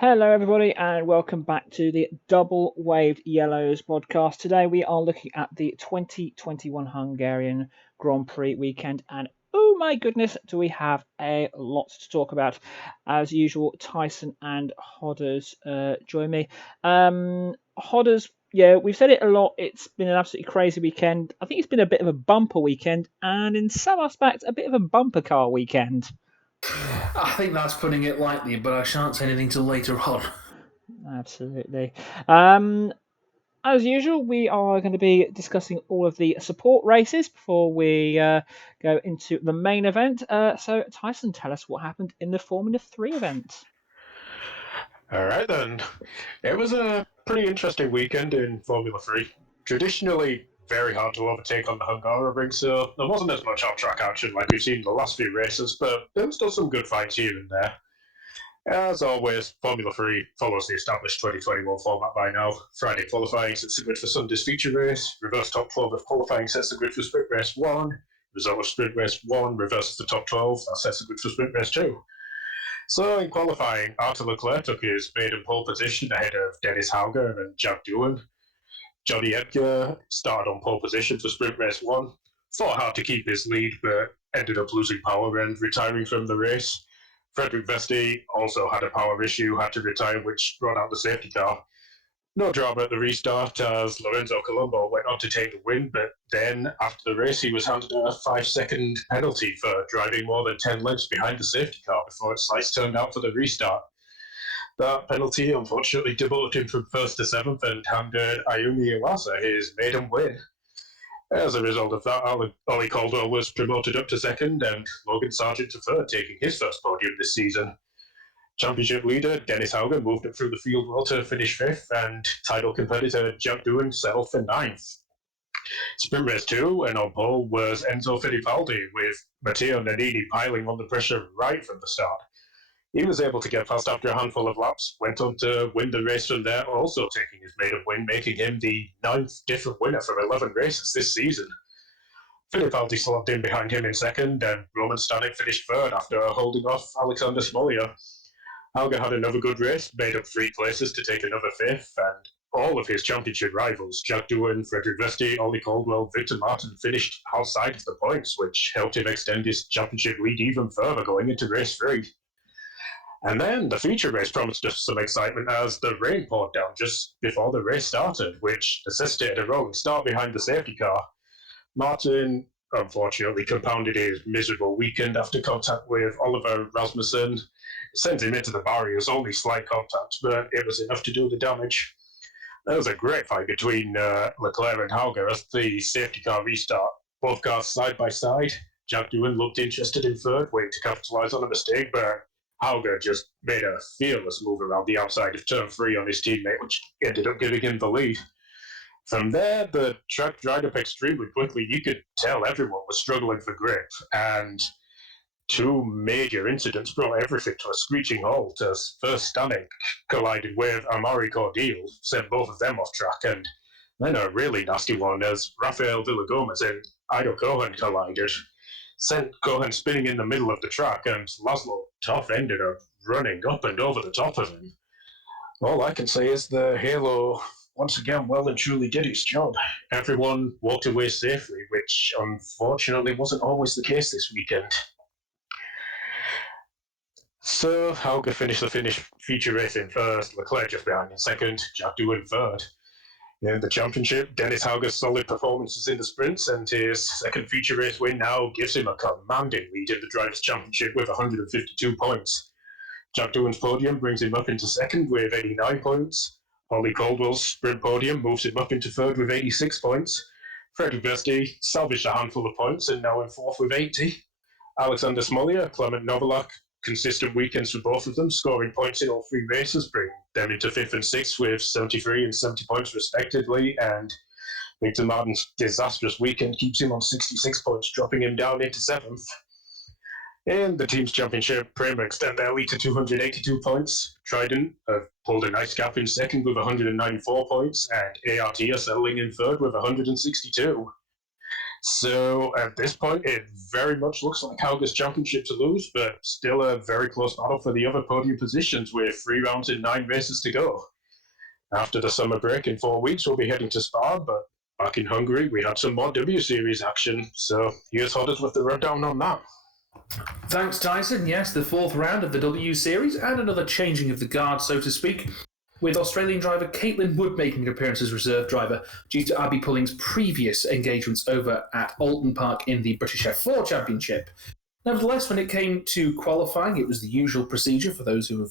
Hello, everybody, and welcome back to the Double Waved Yellows podcast. Today, we are looking at the 2021 Hungarian Grand Prix weekend, and oh my goodness, do we have a lot to talk about. As usual, Tyson and Hodders join me. Hodders, yeah, we've said it a lot. It's been an absolutely crazy weekend. I think it's been a bit of a bumper weekend, and in some aspects, a bit of a bumper car weekend. I think that's putting it lightly, but I shan't say anything till later on. Absolutely. Um, As usual, we are going to be discussing all of the support races before we go into the main event. So, Tyson, tell us what happened in the Formula 3 event. All right, then. It was a pretty interesting weekend in Formula 3. Traditionally, very hard to overtake on the Hungaroring, so there wasn't as much off-track action like we've seen in the last few races, but there was still some good fights here and there. As always, Formula 3 follows the established 2021 format by now. Friday qualifying sets the grid for Sunday's feature race. Reverse top 12 of qualifying sets the grid for Sprint Race 1. Result of Sprint Race 1 reverses the top 12. That sets the grid for Sprint Race 2. So in qualifying, Arthur Leclerc took his maiden pole position ahead of Dennis Hauger and Jack Doohan. Johnny Edgar started on pole position for Sprint Race 1. Fought hard to keep his lead, but ended up losing power and retiring from the race. Frederick Vesti also had a power issue, had to retire, which brought out the safety car. No drama at the restart as Lorenzo Colombo went on to take the win, but then after the race he was handed a 5-second penalty for driving more than 10 lengths behind the safety car before its lights turned out for the restart. That penalty unfortunately demoted him from first to seventh and handed Ayumi Iwasa his maiden win. As a result of that, Ollie Caldwell was promoted up to second and Logan Sargent to third, taking his first podium this season. Championship leader Dennis Hauger moved up through the field well to finish fifth, and title competitor Jack Doohan settled for ninth. Sprint Race 2 and on pole was Enzo Fittipaldi, with Matteo Nannini piling on the pressure right from the start. He was able to get past after a handful of laps, went on to win the race from there, also taking his maiden win, making him the ninth different winner from 11 races this season. Fittipaldi slogged in behind him in second, and Roman Stanek finished third after holding off Alexander Smolia. Hauger had another good race, made up 3 places to take another fifth, and all of his championship rivals, Jack Doohan, Frederick Vesti, Ollie Caldwell, Victor Martin, finished outside of the points, which helped him extend his championship lead even further going into race 3. And then the feature race promised us some excitement as the rain poured down just before the race started, which necessitated a rolling start behind the safety car. Martin unfortunately compounded his miserable weekend after contact with Oliver Rasmussen. Sent him into the barriers, only slight contact, but it was enough to do the damage. There was a great fight between Leclerc and Hauger as the safety car restart. Both cars side by side. Jack Doohan looked interested in third, waiting to capitalise on a mistake, but Hauger just made a fearless move around the outside of turn 3 on his teammate, which ended up giving him the lead. From there, the track dried up extremely quickly. You could tell everyone was struggling for grip, and 2 major incidents brought everything to a screeching halt as first Stanek collided with Amari Cordial, sent both of them off track, and then a really nasty one as Rafael Villagomez and Ido Cohen collided, sent Cohen spinning in the middle of the track, and Laszlo Toff ended up running up and over the top of him. All I can say is the Halo once again well and truly did its job. Everyone walked away safely, which unfortunately wasn't always the case this weekend. So Hauger finished the feature race in first, Leclerc just behind in second, Jack Doohan third. In the championship, Dennis Hauger's solid performances in the sprints and his second feature race win now gives him a commanding lead in the Drivers' Championship with 152 points. Jack Doohan's podium brings him up into second with 89 points. Ollie Caldwell's sprint podium moves him up into third with 86 points. Frederick Vesti salvaged a handful of points and now in fourth with 80. Alexander Smolia, Clement Novalak, consistent weekends for both of them, scoring points in all 3 races, bring them into 5th and 6th with 73 and 70 points respectively, and Victor Martin's disastrous weekend keeps him on 66 points, dropping him down into 7th. In the team's championship, Prema extend their lead to 282 points. Trident have pulled a nice gap in second with 194 points, and ART are settling in third with 162. So at this point, it very much looks like Hauger's championship to lose, but still a very close battle for the other podium positions with 3 rounds and 9 races to go. After the summer break in 4 weeks, we'll be heading to Spa, but back in Hungary, we had some more W Series action, so here's Hodders with the rundown on that. Thanks, Tyson. Yes, the 4th round of the W Series and another changing of the guard, so to speak, with Australian driver Caitlin Wood making an appearance as reserve driver due to Abby Pulling's previous engagements over at Alton Park in the British F4 Championship. Nevertheless, when it came to qualifying, it was the usual procedure for those who are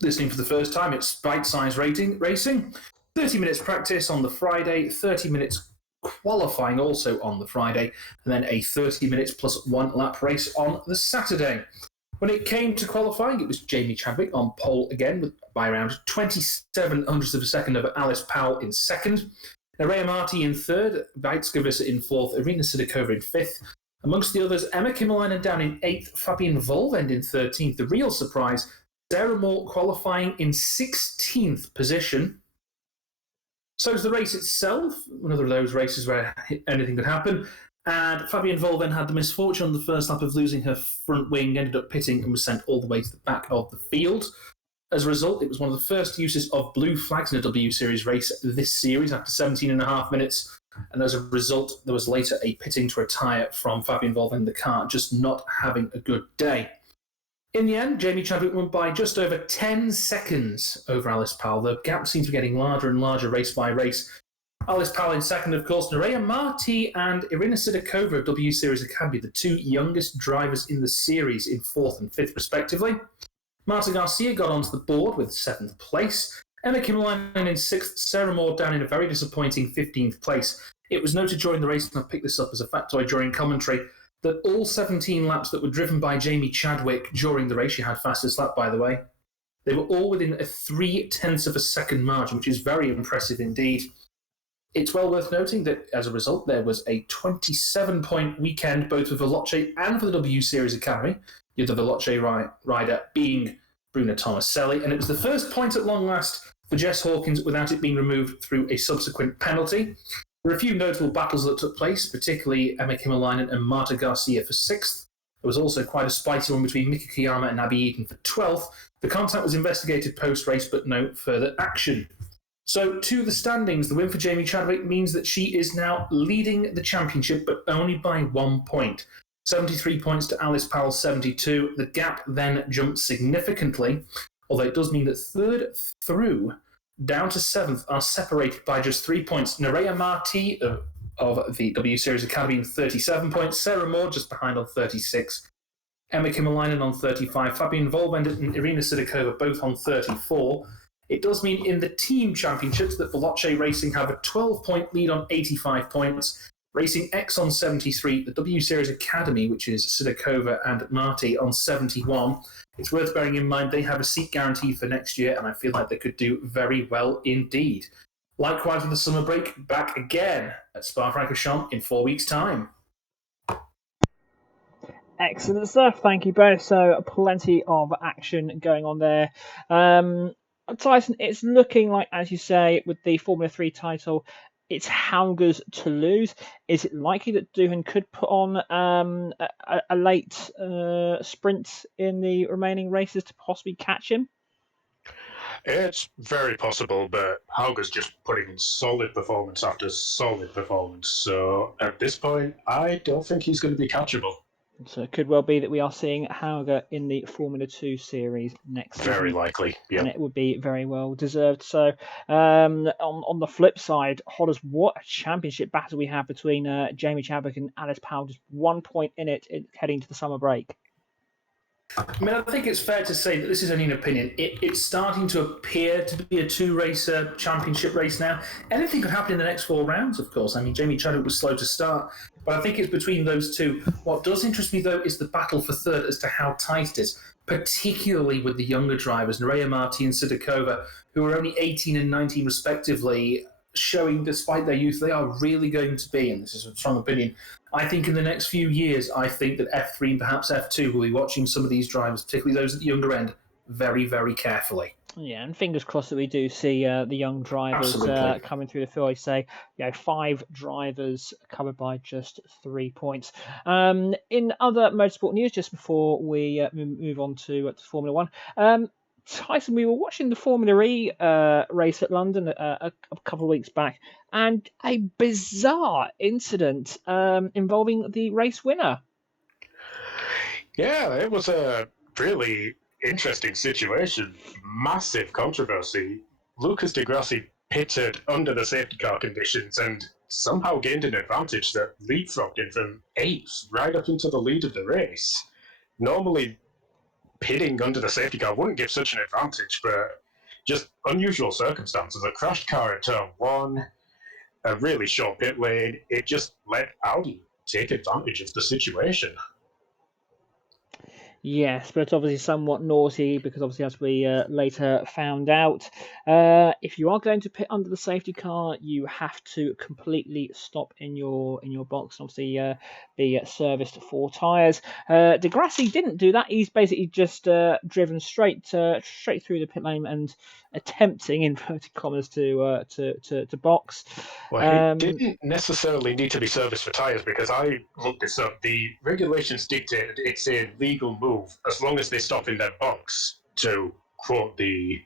listening for the first time. It's bite-sized racing, 30 minutes practice on the Friday, 30 minutes qualifying also on the Friday, and then a 30 minutes plus 1 lap race on the Saturday. When it came to qualifying, it was Jamie Chadwick on pole again by around 27 hundredths of a second over Alice Powell in second. Nerea Marti in third, Weitskevissa in fourth, Irina Sidakova in fifth. Amongst the others, Emma Kimmelainen down in eighth, Fabian Volvend in 13th. The real surprise, Sarah Moore qualifying in 16th position. So is the race itself, another of those races where anything could happen. And Fabian Volvend had the misfortune on the first lap of losing her front wing, ended up pitting and was sent all the way to the back of the field. As a result, it was one of the first uses of blue flags in a W Series race this series after 17 and a half minutes. And as a result, there was later a pitting to retire from Fabian Volvend, the car just not having a good day. In the end, Jamie Chadwick won by just over 10 seconds over Alice Powell. The gap seems to be getting larger and larger race by race. Alice Powell in second, of course. Nerea Marti and Irina Sidakova of W Series Academy, the 2 youngest drivers in the series, in 4th and 5th respectively. Marta Garcia got onto the board with 7th place. Emma Kimmelainen in 6th. Sarah Moore down in a very disappointing 15th place. It was noted during the race, and I picked this up as a factoid during commentary, that all 17 laps that were driven by Jamie Chadwick during the race, she had fastest lap, by the way, they were all within a 0.3 of a second margin, which is very impressive indeed. It's well worth noting that, as a result, there was a 27-point weekend, both for Veloce and for the W Series Academy, the other Veloce rider being Bruna Tomaselli, and it was the first point at long last for Jess Hawkins without it being removed through a subsequent penalty. There were a few notable battles that took place, particularly Emma Kimmelainen and Marta Garcia for 6th. There was also quite a spicy one between Mika Kiyama and Abby Eden for 12th. The contact was investigated post-race, but no further action. So, to the standings, the win for Jamie Chadwick means that she is now leading the championship, but only by 1 point. 73 points to Alice Powell, 72. The gap then jumps significantly, although it does mean that 3rd through down to 7th are separated by just 3 points. Nerea Marti of the W Series Academy in 37 points. Sarah Moore just behind on 36. Emma Kimmelainen on 35. Fabian Volvend and Irina Sidakova both on 34. It does mean in the team championships that Veloce Racing have a 12-point lead on 85 points. Racing X on 73. The W Series Academy, which is Sidakova and Marti, on 71. It's worth bearing in mind they have a seat guarantee for next year, and I feel like they could do very well indeed. Likewise with the summer break, back again at Spa-Francorchamps in 4 weeks' time. Excellent stuff. Thank you both. So plenty of action going on there. Tyson, it's looking like, as you say, with the Formula 3 title, it's Hauger's to lose. Is it likely that Doohan could put on a late sprint in the remaining races to possibly catch him? It's very possible, but Hauger's just putting in solid performance after solid performance. So at this point, I don't think he's going to be catchable. So it could well be that we are seeing Hauger in the Formula 2 series next season. Very likely, yeah. And it would be very well deserved. So on the flip side, Hodders, what a championship battle we have between Jamie Chadwick and Alice Powell. Just 1 point in it heading to the summer break. I mean, I think it's fair to say that this is only an opinion. It's starting to appear to be a 2-racer championship race now. Anything could happen in the next 4 rounds, of course. I mean, Jamie Chadwick was slow to start, but I think it's between those two. What does interest me, though, is the battle for third as to how tight it is, particularly with the younger drivers, Nerea Marti and Sidakova, who are only 18 and 19 respectively, showing, despite their youth, they are really going to be, and this is a strong opinion, I think in the next few years, I think that F3 and perhaps F2 will be watching some of these drivers, particularly those at the younger end, very, very carefully. Yeah, and fingers crossed that we do see the young drivers Absolutely. coming through the field. I say, 5 drivers covered by just 3 points. In other motorsport news, just before we move on to Formula One, Tyson, we were watching the Formula E race at London a couple of weeks back, and a bizarre incident involving the race winner. Yeah, it was a really interesting situation. Massive controversy. Lucas de Grassi pitted under the safety car conditions and somehow gained an advantage that leapfrogged him from eighth right up into the lead of the race. Normally, pitting under the safety car wouldn't give such an advantage, but just unusual circumstances. A crashed car at turn one, a really short pit lane, it just let Audi take advantage of the situation. Yes, but it's obviously somewhat naughty because obviously, as we later found out, if you are going to pit under the safety car, you have to completely stop in your box. And obviously, be serviced for tyres. De Grassi didn't do that. He's basically just driven straight through the pit lane and attempting, in inverted commas, to box. Well, he didn't necessarily need to be serviced for tyres because I looked this up. The regulations dictate it's a legal move as long as they stop in their box to, quote, the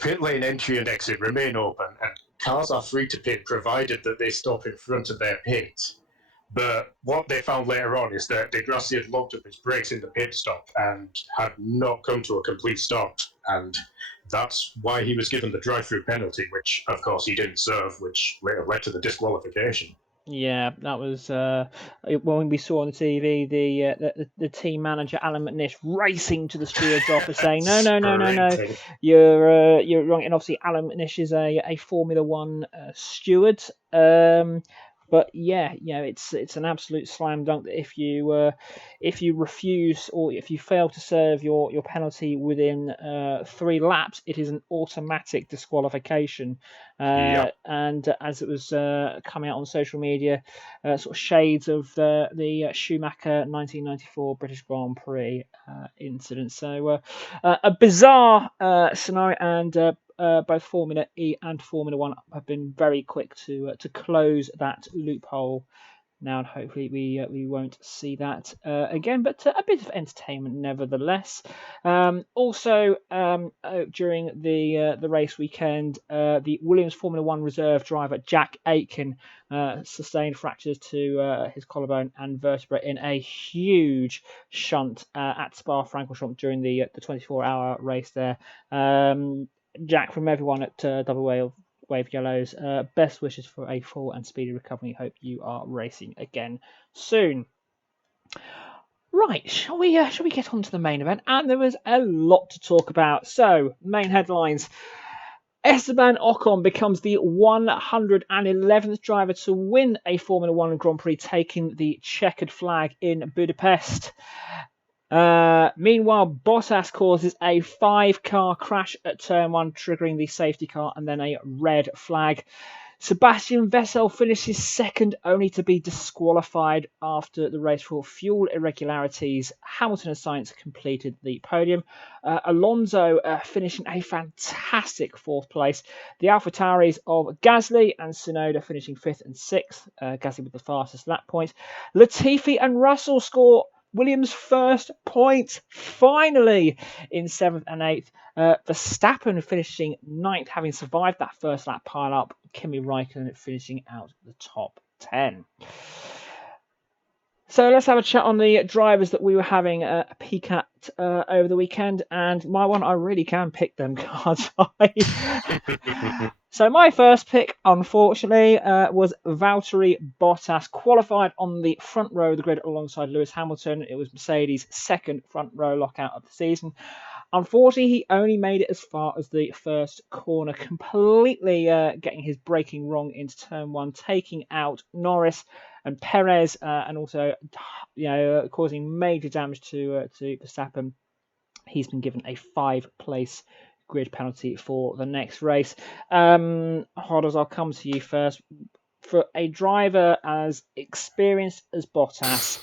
pit lane entry and exit remain open and cars are free to pit provided that they stop in front of their pit. But what they found later on is that De Grassi had locked up his brakes in the pit stop and had not come to a complete stop. And that's why he was given the drive-through penalty, which, of course, he didn't serve, which later led to the disqualification. Yeah, that was when we saw on the TV the team manager Alan McNish racing to the steward's office saying no, you're wrong. And obviously Alan McNish is a Formula One steward. But yeah, it's an absolute slam dunk that if you refuse or if you fail to serve your penalty within 3 laps, it is an automatic disqualification. Yep. And as it was coming out on social media, sort of shades of the Schumacher 1994 British Grand Prix incident. So a bizarre scenario, and both Formula E and Formula One have been very quick to close that loophole now, and hopefully we won't see that again. But a bit of entertainment nevertheless. Also, during the race weekend, the Williams Formula One reserve driver Jack Aitken sustained fractures to his collarbone and vertebrae in a huge shunt at Spa-Francorchamps during the 24-hour race there. Jack, from everyone at Double Wave Yellows, best wishes for a full and speedy recovery. Hope you are racing again soon. Right, shall we get on to the main event? And there was a lot to talk about. So, main headlines. Esteban Ocon becomes the 111th driver to win a Formula One Grand Prix, taking the checkered flag in Budapest. Meanwhile, Bottas causes a 5-car crash at turn 1, triggering the safety car and then a red flag. Sebastian Vettel finishes second, only to be disqualified after the race for fuel irregularities. Hamilton and Sainz completed the podium. Alonso finishing a fantastic 4th place. The AlphaTauris of Gasly and Tsunoda finishing 5th and 6th. Gasly with the fastest lap points. Latifi and Russell score Williams' first point, finally, in 7th and 8th. Verstappen finishing 9th, having survived that first lap pile-up. Kimi Raikkonen finishing out the top 10. So let's have a chat on the drivers that we were having a peek at over the weekend. And my one, I really can pick them cards. So my first pick, unfortunately, was Valtteri Bottas, qualified on the front row of the grid alongside Lewis Hamilton. It was Mercedes' second front row lockout of the season. Unfortunately, he only made it as far as the first corner, completely getting his braking wrong into turn 1, taking out Norris and Perez, and also causing major damage to Verstappen. He's been given a 5-place grid penalty for the next race. Hodders, I'll come to you first. For a driver as experienced as Bottas,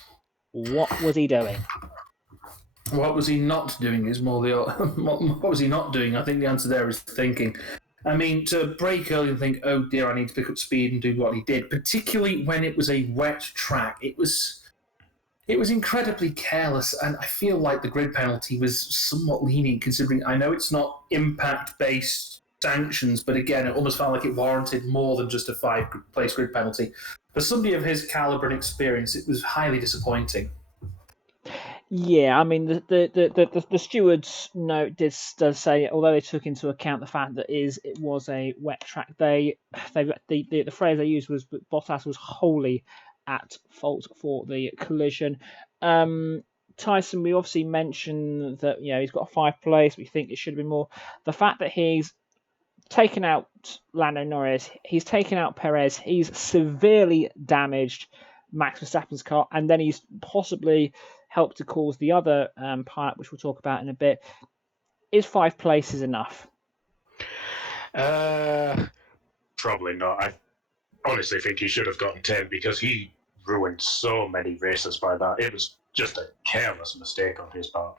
what was he doing? What was he not doing is more the... what was he not doing? I think the answer there is thinking. I mean, to break early and think, oh dear, I need to pick up speed and do what he did, particularly when it was a wet track, it was incredibly careless, and I feel like the grid penalty was somewhat lenient, considering I know it's not impact-based sanctions, but again, it almost felt like it warranted more than just a 5-place grid penalty. For somebody of his calibre and experience, it was highly disappointing. Yeah, I mean the stewards note does say, although they took into account the fact that it was a wet track, the phrase they used was that Bottas was wholly at fault for the collision. Tyson, we obviously mentioned that he's got a 5th place. We think it should have been more. The fact that he's taken out Lando Norris, he's taken out Perez, he's severely damaged Max Verstappen's car, and then he's possibly helped to cause the other pilot, which we'll talk about in a bit. Is 5 places enough? Probably not. I honestly think he should have gotten 10 because he ruined so many races by that. It was just a careless mistake on his part.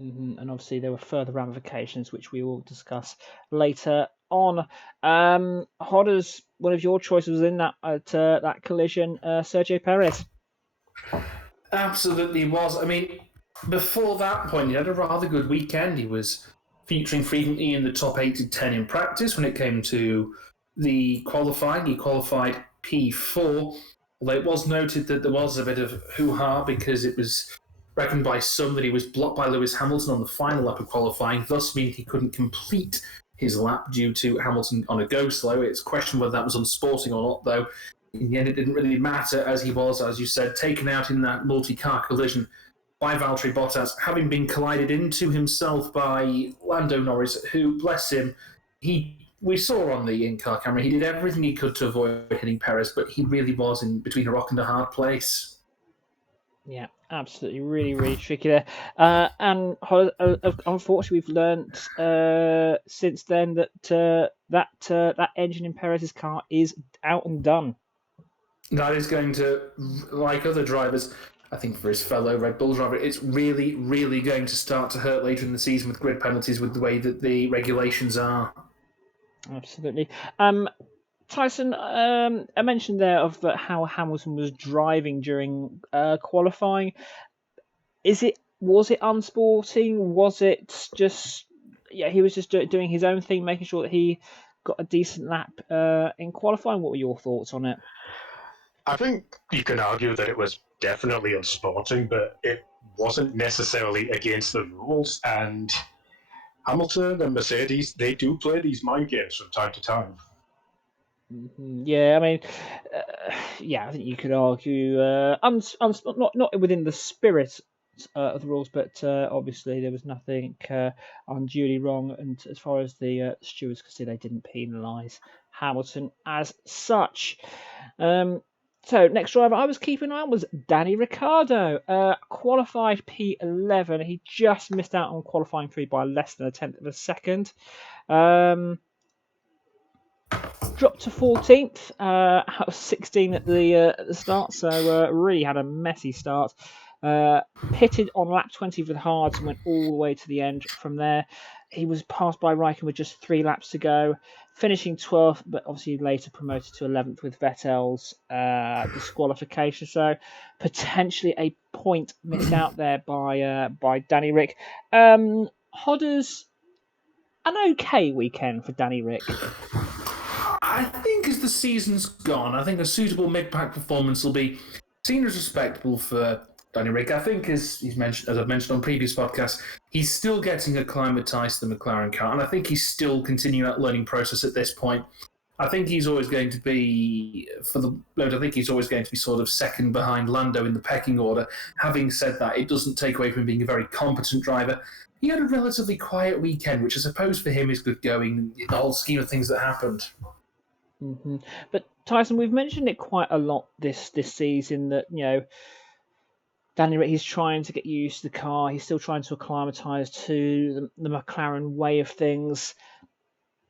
Mm-hmm. And obviously there were further ramifications, which we will discuss later on. Hodders, one of your choices was in that collision, Sergio Perez. Absolutely was. I mean, before that point, he had a rather good weekend. He was featuring frequently in the top 8 to 10 in practice when it came to the qualifying. He qualified P4, although it was noted that there was a bit of hoo-ha because it was reckoned by some that he was blocked by Lewis Hamilton on the final lap of qualifying, thus meaning he couldn't complete his lap due to Hamilton on a go-slow. It's questionable whether that was unsporting or not, though. In the end, it didn't really matter, as he was, as you said, taken out in that multi-car collision by Valtteri Bottas, having been collided into himself by Lando Norris, who, bless him, we saw on the in-car camera, he did everything he could to avoid hitting Perez, but he really was in between a rock and a hard place. Yeah, absolutely, really, really tricky there. And unfortunately, we've learnt since then that that engine in Perez's car is out and done. That is going to, like other drivers, I think for his fellow Red Bull driver, it's really, really going to start to hurt later in the season with grid penalties with the way that the regulations are. Absolutely. Tyson, I mentioned there of how Hamilton was driving during qualifying. Was it unsporting? Was it just he was just doing his own thing, making sure that he got a decent lap in qualifying? What were your thoughts on it? I think you can argue that it was definitely unsporting, but it wasn't necessarily against the rules. And Hamilton and Mercedes, they do play these mind games from time to time. Mm-hmm. Yeah, I mean, I think you could argue not within the spirit of the rules, but obviously there was nothing unduly wrong, and as far as the stewards could see, they didn't penalise Hamilton as such. So next driver I was keeping an eye on was Danny Ricciardo, qualified P11. He just missed out on qualifying 3 by less than a tenth of a second. Dropped to 14th, out of 16 at the start, so really had a messy start. Pitted on lap 20 with hards and went all the way to the end from there. He was passed by Raikkonen with just 3 laps to go, finishing 12th, but obviously later promoted to 11th with Vettel's disqualification. So potentially a point missed out there by Danny Rick. Hodders, an okay weekend for Danny Rick. I think as the season's gone, I think a suitable mid-pack performance will be seen as respectable for Danny Rick. I think, as I've mentioned on previous podcasts, he's still getting acclimatised to the McLaren car, and I think he's still continuing that learning process at this point. I think he's always going to be sort of second behind Lando in the pecking order. Having said that, it doesn't take away from being a very competent driver. He had a relatively quiet weekend, which I suppose for him is good going in the whole scheme of things that happened. Mm-hmm. But Tyson, we've mentioned it quite a lot this season that Danny Rick, he's trying to get used to the car. He's still trying to acclimatise to the McLaren way of things.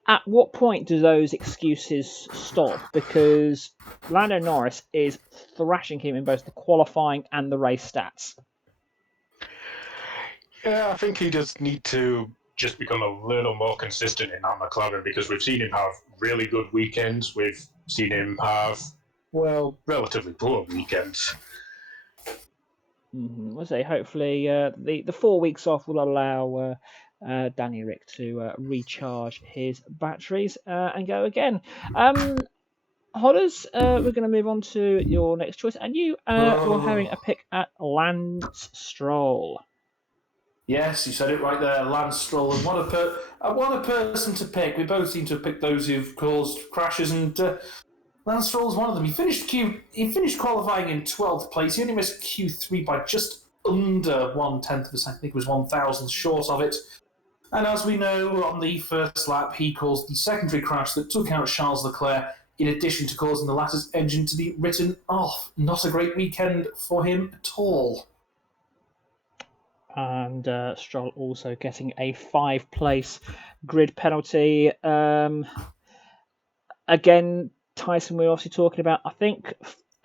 At what point do those excuses stop? Because Lando Norris is thrashing him in both the qualifying and the race stats. Yeah, I think he does need to just become a little more consistent in that McLaren because we've seen him have really good weekends. We've seen him have, well, relatively poor weekends. We'll say hopefully the 4 weeks off will allow Danny Rick to recharge his batteries and go again. Hodders, we're going to move on to your next choice, and you were having a pick at Lance Stroll. Yes, you said it right there, Lance Stroll. And what a person to pick. We both seem to have picked those who've caused crashes, and Lance Stroll's one of them. He finished qualifying in 12th place. He only missed Q3 by just under 1/10 of a second. I think it was 1,000 short of it. And as we know, on the first lap, he caused the secondary crash that took out Charles Leclerc, in addition to causing the latter's engine to be written off. Not a great weekend for him at all. And Stroll also getting a 5-place grid penalty. Again, Tyson, we're obviously talking about, I think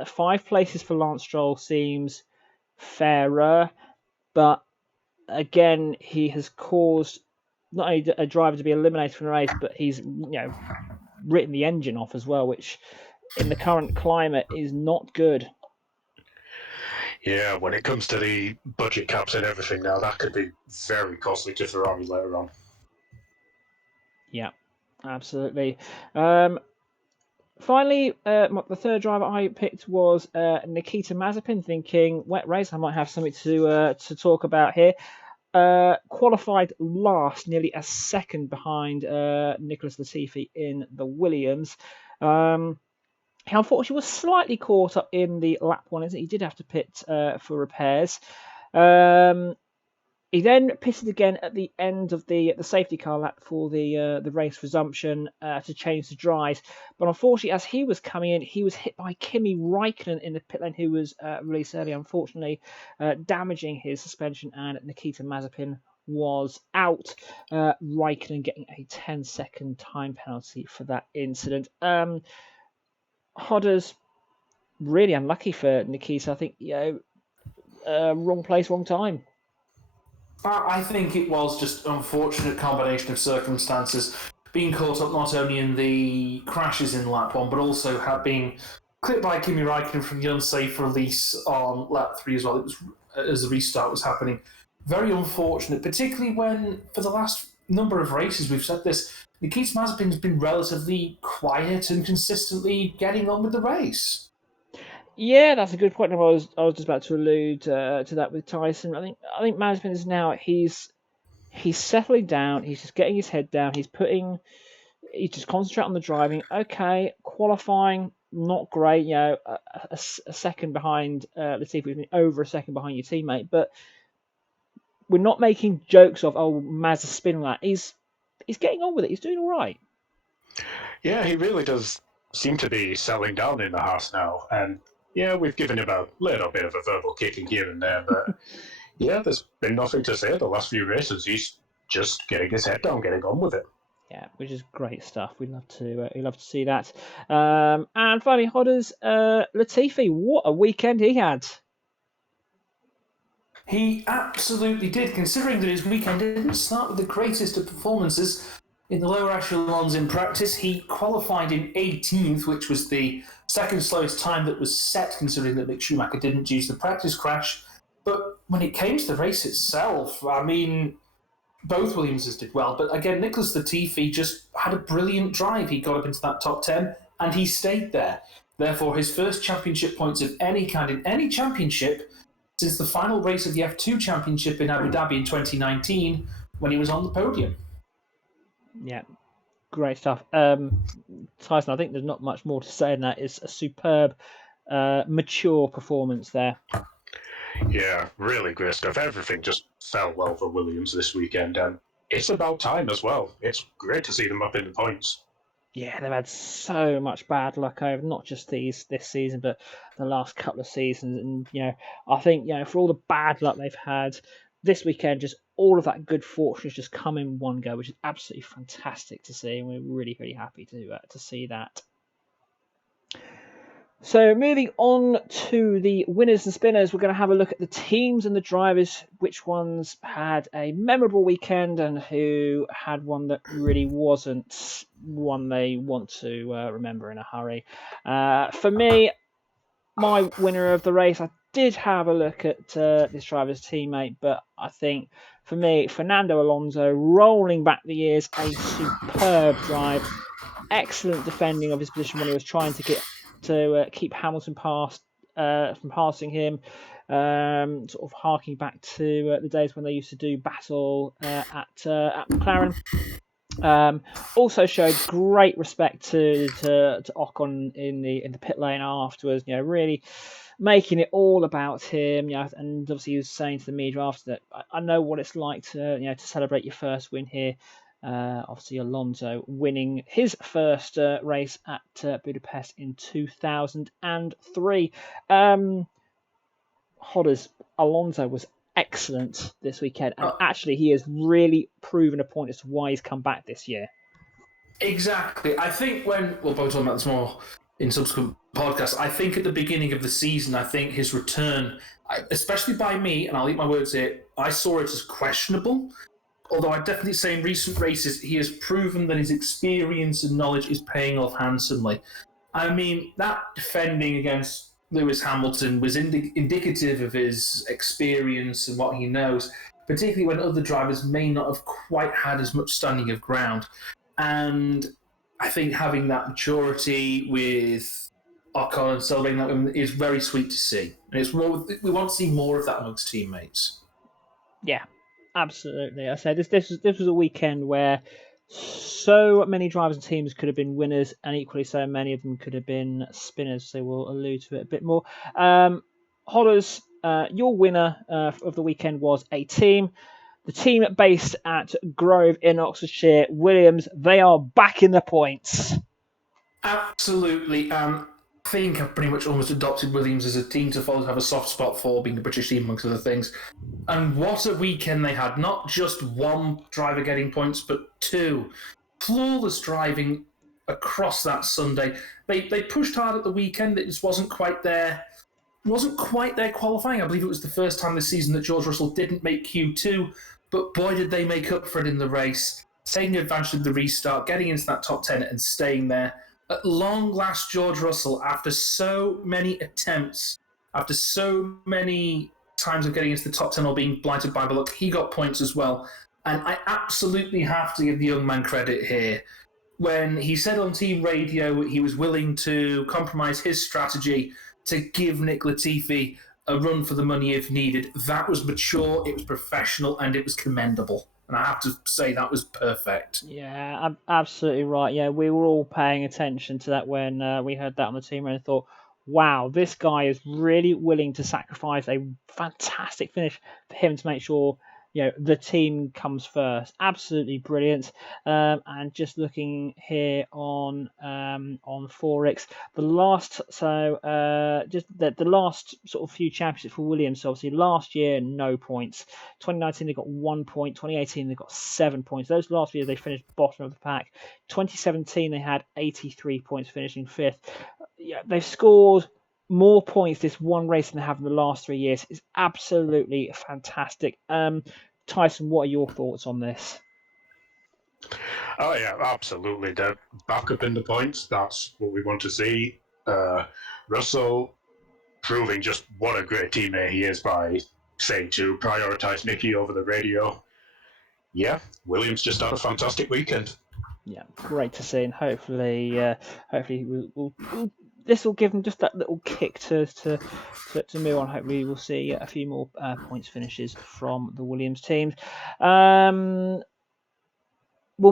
5 places for Lance Stroll seems fairer, but again, he has caused not only a driver to be eliminated from the race, but he's written the engine off as well, which in the current climate is not good. Yeah, when it comes to the budget caps and everything now, that could be very costly to Ferrari later on. Yeah, absolutely. Finally, the third driver I picked was Nikita Mazepin, thinking wet race, I might have something to talk about here. Qualified last, nearly a second behind Nicholas Latifi in the Williams. He unfortunately was slightly caught up in the lap one, as he did have to pit for repairs. He then pitted again at the end of the safety car lap for the race resumption to change the dries. But unfortunately, as he was coming in, he was hit by Kimi Räikkönen in the pit lane, who was released early, unfortunately, damaging his suspension, and Nikita Mazepin was out. Räikkönen getting a 10-second time penalty for that incident. Hodders, really unlucky for Nikita. I think, wrong place, wrong time. I think it was just an unfortunate combination of circumstances. Being caught up not only in the crashes in lap 1, but also being clipped by Kimi Räikkönen from the unsafe release on lap 3 as well. It was as the restart was happening. Very unfortunate, particularly when, for the last number of races, we've said this, Nikita Mazepin's been relatively quiet and consistently getting on with the race. Yeah, that's a good point. I was just about to allude to that with Tyson. I think Mazepin is now he's settling down. He's just getting his head down. He's just concentrating on the driving. Okay, qualifying not great. A second behind Latifi, over a second behind your teammate. But we're not making jokes of Maz is spinning that. He's getting on with it. He's doing all right. Yeah, he really does seem to be settling down in the house now, and yeah, we've given him a little bit of a verbal kicking here and there, but yeah, there's been nothing to say the last few races. He's just getting his head down, getting on with it. Yeah, which is great stuff. We'd love to see that. And finally, Hodders, Latifi, what a weekend he had. He absolutely did, considering that his weekend didn't start with the greatest of performances in the lower echelons in practice. He qualified in 18th, which was the second slowest time that was set, considering that Mick Schumacher didn't use the practice crash. But when it came to the race itself, I mean, both Williamses did well. But again, Nicholas Latifi just had a brilliant drive. He got up into that top 10, and he stayed there. Therefore, his first championship points of any kind in any championship since the final race of the F2 Championship in Abu Dhabi in 2019, when he was on the podium. Yeah, great stuff. Tyson, I think there's not much more to say in that. It's a superb, mature performance there. Yeah, really great stuff. Everything just fell well for Williams this weekend, and it's about time as well. It's great to see them up in the points. Yeah, they've had so much bad luck over not just this season, but the last couple of seasons. And I think for all the bad luck they've had this weekend, just all of that good fortune has just come in one go, which is absolutely fantastic to see, and we're really, really happy to see that. So moving on to the winners and spinners, we're going to have a look at the teams and the drivers, which ones had a memorable weekend and who had one that really wasn't one they want to remember in a hurry. For me, my winner of the race, I did have a look at this driver's teammate, but I think for me, Fernando Alonso, rolling back the years, a superb drive, excellent defending of his position when he was trying to keep Hamilton from passing him. Sort of harking back to the days when they used to do battle at McLaren. Also showed great respect to Ocon in the pit lane afterwards. Really making it all about him. And obviously he was saying to the media after that, I know what it's like to celebrate your first win here. Obviously Alonso winning his first race at Budapest in 2003. Hodders, Alonso was excellent this weekend, and actually he has really proven a point as to why he's come back this year. Exactly. I think we'll probably talk about this more in subsequent podcasts. I think at the beginning of the season, I think his return, especially by me, and I'll eat my words here, I saw it as questionable. Although I'd definitely say in recent races, he has proven that his experience and knowledge is paying off handsomely. I mean, that defending against Lewis Hamilton was indicative of his experience and what he knows, particularly when other drivers may not have quite had as much standing of ground. And I think having that maturity with Ocon and celebrating that is very sweet to see. And we want to see more of that amongst teammates. Yeah, absolutely. I said this was a weekend where so many drivers and teams could have been winners, and equally so many of them could have been spinners. So we'll allude to it a bit more. Hodders, your winner of the weekend was a team. The team based at Grove in Oxfordshire, Williams, they are back in the points. Absolutely. I think I've pretty much almost adopted Williams as a team to follow, have a soft spot for, being a British team amongst other things. And what a weekend they had. Not just one driver getting points, but two. Flawless driving across that Sunday. They pushed hard at the weekend. It just wasn't quite there. Wasn't quite there qualifying. I believe it was the first time this season that George Russell didn't make Q2, but boy did they make up for it in the race, taking advantage of the restart, getting into that top 10 and staying there. At long last, George Russell, after so many attempts, after so many times of getting into the top 10 or being blighted by the luck, he got points as well. And I absolutely have to give the young man credit here. When he said on team radio he was willing to compromise his strategy to give Nick Latifi a run for the money if needed, that was mature, it was professional, and it was commendable. And I have to say that was perfect. Yeah, absolutely right. Yeah, we were all paying attention to that when we heard that on the team and thought, wow, this guy is really willing to sacrifice a fantastic finish for him to make sure the team comes first. Absolutely brilliant. And just looking here on Forex, the last the last sort of few championships for Williams. So obviously last year no points. 2019 they got 1 point. 2018 they got 7 points. Those last years they finished bottom of the pack. 2017 they had 83 points, finishing fifth. Yeah, they've scored more points this one race than they have in the last 3 years. It's absolutely fantastic. Tyson, what are your thoughts on this? Oh yeah, absolutely. They're back up in the points. That's what we want to see. Russell proving just what a great teammate he is by saying to prioritise Nicky over the radio. Yeah, Williams just had a fantastic weekend. Yeah, great to see, and hopefully this will give them just that little kick to move on. Hopefully, we'll see a few more points finishes from the Williams teams. We'll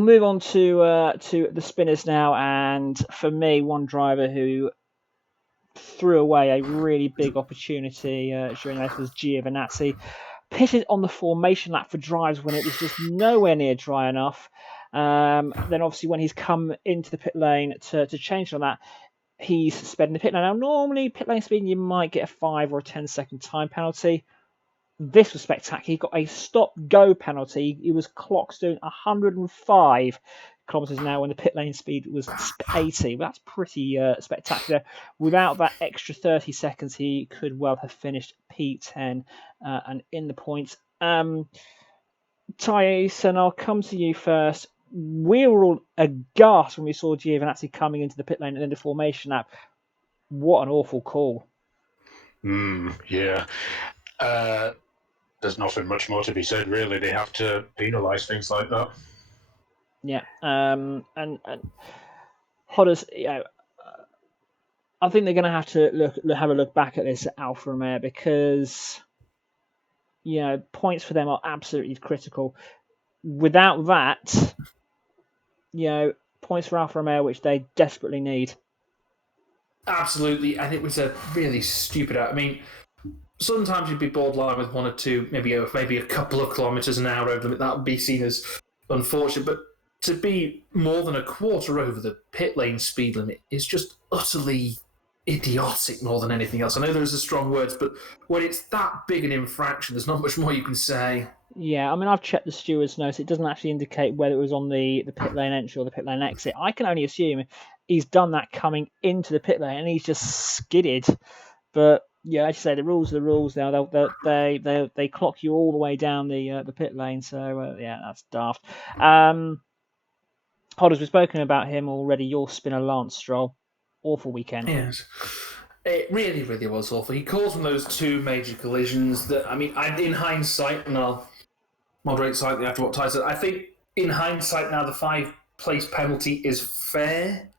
move on to the spinners now, and for me, one driver who threw away a really big opportunity during that was Giovinazzi. Pitted on the formation lap for drives when it was just nowhere near dry enough. Then obviously when he's come into the pit lane to change on that, he's sped in the pit lane. Now normally pit lane speed you might get a 5 or a 10-second time penalty. This was spectacular. He got a stop-go penalty. He was clocked doing 105 kilometres an hour when the pit lane speed was 80. That's pretty spectacular. Without that extra 30 seconds, he could well have finished P10 and in the points. Tyson, I'll come to you first. We were all aghast when we saw Giovinazzi coming into the pit lane and then the formation lap. What an awful call. Yeah. There's nothing much more to be said, really. They have to penalise things like that. Yeah. And Hodders, I think they're going to have to have a look back at this at Alfa Romeo because, points for them are absolutely critical. Without that, points for Alfa Romeo, which they desperately need. Absolutely. I think it was a really stupid. I mean, sometimes you'd be borderline with 1 or 2, maybe a couple of kilometres an hour over the limit. That would be seen as unfortunate. But to be more than a quarter over the pit lane speed limit is just utterly idiotic more than anything else. I know those are strong words, but when it's that big an infraction, there's not much more you can say. Yeah, I mean, I've checked the steward's notes. It doesn't actually indicate whether it was on the pit lane entry or the pit lane exit. I can only assume he's done that coming into the pit lane and he's just skidded. But yeah, as you say, the rules are the rules now. They clock you all the way down the pit lane. So yeah, that's daft. Hodders, we've spoken about him already. Your spinner, Lance Stroll, awful weekend. Yes. It really, really was awful. He caused one of those 2 major collisions that, in hindsight, and I'll moderate slightly after what Ty said, I think in hindsight now the 5-place penalty is fair,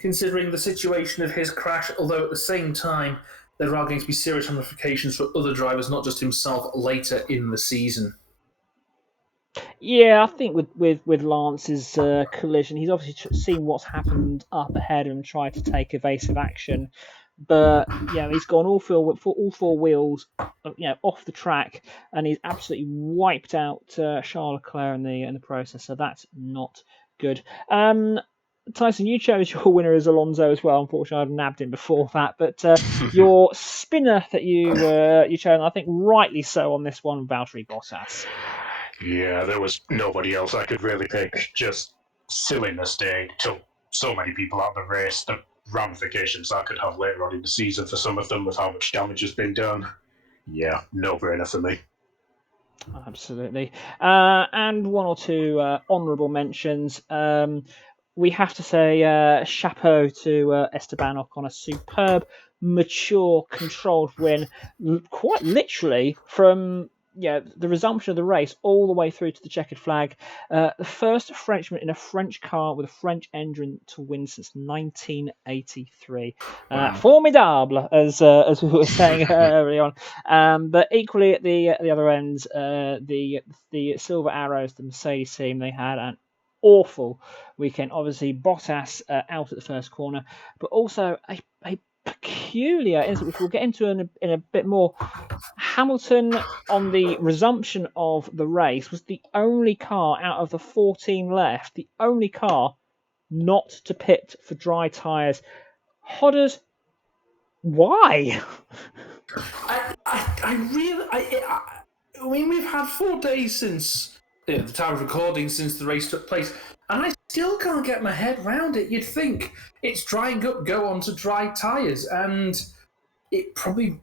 considering the situation of his crash, although at the same time there are going to be serious ramifications for other drivers, not just himself, later in the season. Yeah, I think with Lance's collision, he's obviously seen what's happened up ahead and tried to take evasive action. But he's gone all 4 wheels, off the track, and he's absolutely wiped out Charles Leclerc in the process. So that's not good. Tyson, you chose your winner as Alonso as well. Unfortunately, I'd nabbed him before that. But your spinner that you chose, and I think rightly so on this one, Valtteri Bottas. Yeah, there was nobody else I could really pick. Just silly mistake. Took so many people out of the race. The ramifications that could have later on in the season for some of them with how much damage has been done. Yeah, no-brainer for me. Absolutely. And 1 or 2 honourable mentions. We have to say chapeau to Esteban Ocon, a superb, mature, controlled win, quite literally from the resumption of the race all the way through to the checkered flag. The first Frenchman in a French car with a French engine to win since 1983. Wow. Formidable, as we were saying early on. But equally at the other end, the Silver Arrows, the Mercedes team, they had an awful weekend. Obviously, Bottas out at the first corner, but also a peculiar incident, which we'll get into in a bit more. Hamilton, on the resumption of the race, was the only car out of the 14 left, the only car not to pit for dry tyres. Hodders, why? We've had 4 days since the time of recording, since the race took place, and I still can't get my head around it. You'd think it's drying up, go on to dry tyres, and it probably...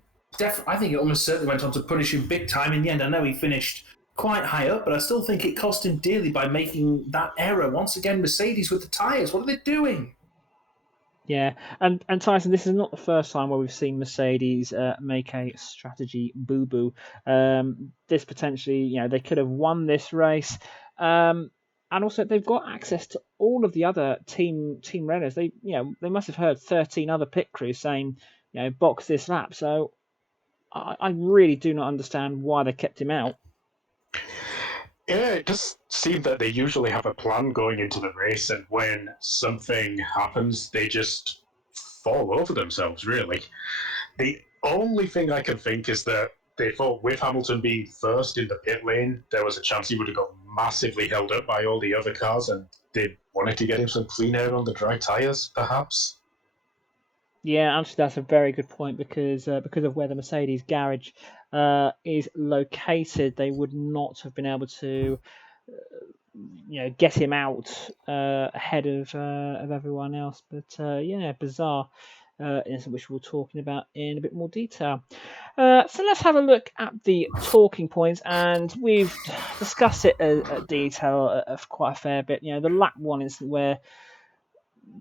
I think it almost certainly went on to punish him big time in the end. I know he finished quite high up, but I still think it cost him dearly by making that error. Once again, Mercedes with the tyres. What are they doing? Yeah, and Tyson, this is not the first time where we've seen Mercedes make a strategy boo-boo. This potentially, they could have won this race. And also, they've got access to all of the other team runners. They must have heard 13 other pit crews saying, box this lap. So I really do not understand why they kept him out. Yeah, it does seem that they usually have a plan going into the race, and when something happens, they just fall over themselves, really. The only thing I can think is that they thought with Hamilton being first in the pit lane, there was a chance he would have got massively held up by all the other cars, and they wanted to get him some clean air on the dry tyres, perhaps. Yeah, actually, that's a very good point because of where the Mercedes garage is located, they would not have been able to get him out ahead of everyone else. But bizarre incident which we're talking about in a bit more detail. So let's have a look at the talking points, and we've discussed it at detail of quite a fair bit. The lap 1 incident where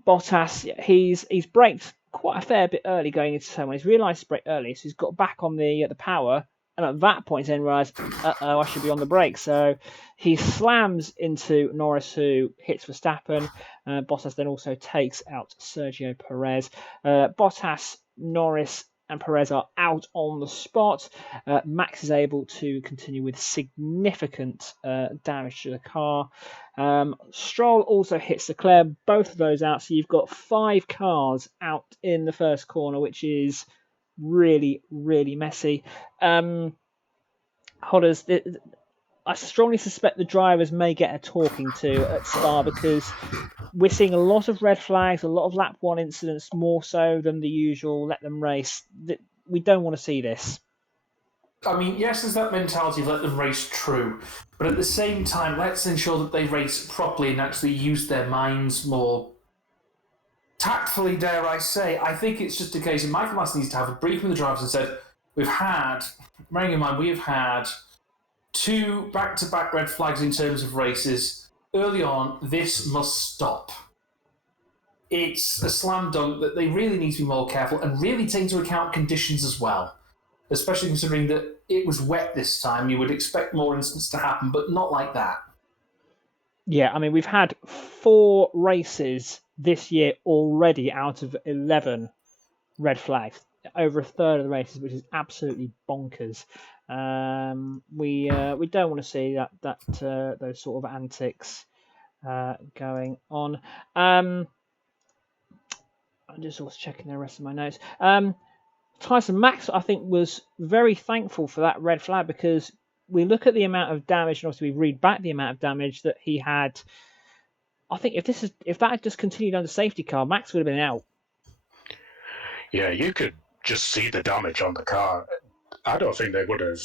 Bottas, he's braked quite a fair bit early going into turn 1. He's realised to brake early, so he's got back on the power, and at that point then realised, I should be on the brake. So he slams into Norris, who hits Verstappen. Bottas then also takes out Sergio Perez. Bottas, Norris, and Perez are out on the spot. Max is able to continue with significant damage to the car. Stroll also hits Leclerc, both of those out. So you've got 5 cars out in the first corner, which is really, really messy. Hodders, I strongly suspect the drivers may get a talking to at Spa, because we're seeing a lot of red flags, a lot of lap 1 incidents, more so than the usual let them race. We don't want to see this. I mean, yes, there's that mentality of let them race, true. But at the same time, let's ensure that they race properly and actually use their minds more tactfully, dare I say. I think it's just a case of Michael Masi needs to have a briefing with the drivers and said, bearing in mind, we have had 2 back-to-back red flags in terms of races. Early on, this must stop. It's a slam dunk that they really need to be more careful and really take into account conditions as well. Especially considering that it was wet this time. You would expect more incidents to happen, but not like that. Yeah, I mean, we've had 4 races this year already out of 11 red flags. Over a third of the races, which is absolutely bonkers. We don't want to see that those sort of antics going on. I'm just also checking the rest of my notes. Tyson, Max, I think, was very thankful for that red flag, because we look at the amount of damage, and obviously we read back the amount of damage that he had. I think if that had just continued under safety car, Max would have been out. Yeah, you could just see the damage on the car. I don't think they would have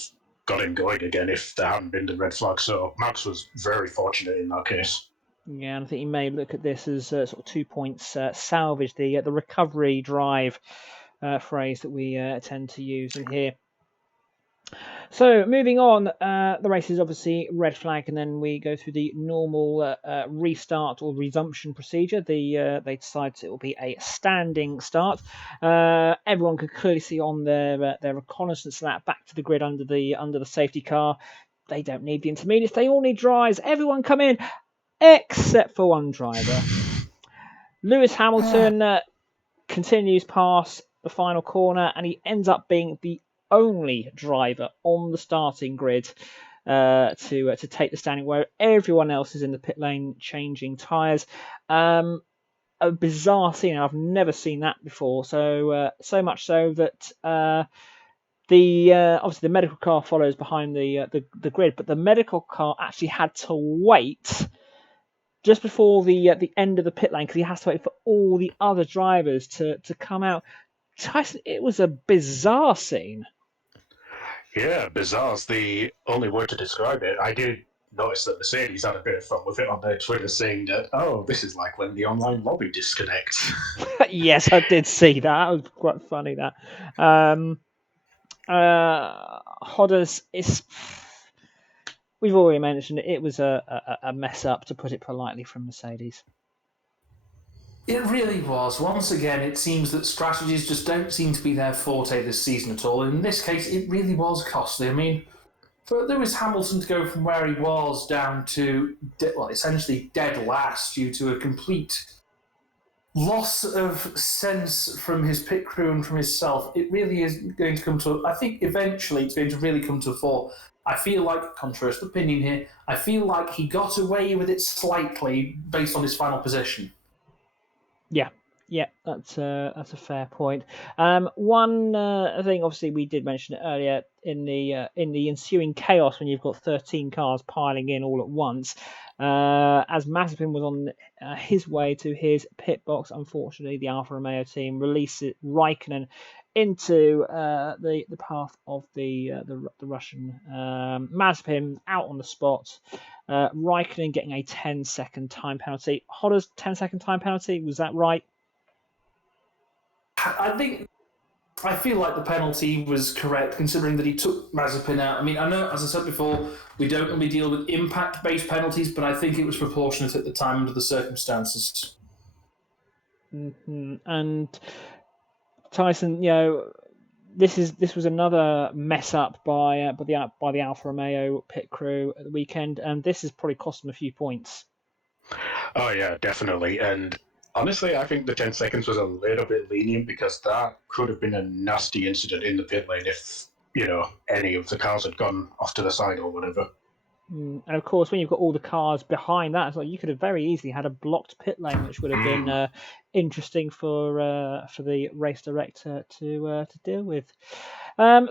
got him going again if there hadn't been the red flag, so Max was very fortunate in that case. Yeah, and I think you may look at this as sort of 2 points salvage, the recovery drive phrase that we tend to use in here. So moving on, the race is obviously red flag, and then we go through the normal restart or resumption procedure. They decide it will be a standing start. Everyone could clearly see on their reconnaissance lap back to the grid under the safety car. They don't need the intermediates. They all need dries. Everyone come in, except for one driver. Lewis Hamilton continues past the final corner, and he ends up being the only driver on the starting grid to take the standing, where everyone else is in the pit lane changing tyres. A bizarre scene. I've never seen that before. So much so that obviously the medical car follows behind the grid, but the medical car actually had to wait just before the end of the pit lane, because he has to wait for all the other drivers to come out. Tyson, it was a bizarre scene. Yeah, bizarre's the only word to describe it. I did notice that Mercedes had a bit of fun with it on their Twitter, saying that, this is like when the online lobby disconnects. Yes, I did see that. That was quite funny, that. Hodders, we've already mentioned it was a mess up, to put it politely, from Mercedes. It really was. Once again, it seems that strategies just don't seem to be their forte this season at all. In this case, it really was costly. I mean, for Lewis Hamilton to go from where he was down to, essentially dead last due to a complete loss of sense from his pit crew and from himself, it really is going to come to, I think eventually it's going to really come to the fore. I feel like, controversial opinion here, I feel like he got away with it slightly based on his final position. Yeah, that's a fair point. One thing, obviously, we did mention it earlier, in the ensuing chaos when you've got 13 cars piling in all at once. As Mazepin was on his way to his pit box, unfortunately, the Alfa Romeo team released Raikkonen into the path of the Russian. Mazepin out on the spot. Raikkonen getting a 10-second time penalty. Hodders 10-second time penalty. Was that right? I feel like the penalty was correct, considering that he took Mazepin out. I mean, I know, as I said before, we don't normally deal with impact-based penalties, but I think it was proportionate at the time under the circumstances. Mm-hmm. And Tyson, this was another mess up by the Alfa Romeo pit crew at the weekend, and this has probably cost them a few points. Oh yeah, definitely. And honestly, I think the 10 seconds was a little bit lenient because that could have been a nasty incident in the pit lane if, any of the cars had gone off to the side or whatever. And of course, when you've got all the cars behind that, you could have very easily had a blocked pit lane, which would have been interesting for the race director to deal with.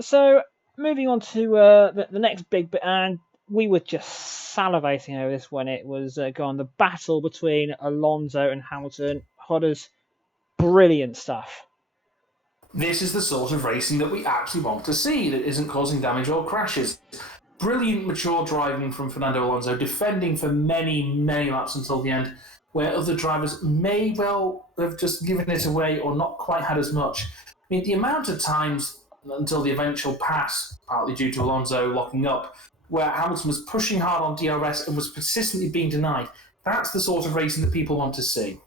So moving on to the next big bit, and we were just salivating over this when it was gone. The battle between Alonso and Hamilton. Hodders, brilliant stuff. This is the sort of racing that we actually want to see, that isn't causing damage or crashes. Brilliant, mature driving from Fernando Alonso, defending for many, many laps until the end, where other drivers may well have just given it away or not quite had as much. I mean, the amount of times until the eventual pass, partly due to Alonso locking up, where Hamilton was pushing hard on DRS and was persistently being denied, that's the sort of racing that people want to see.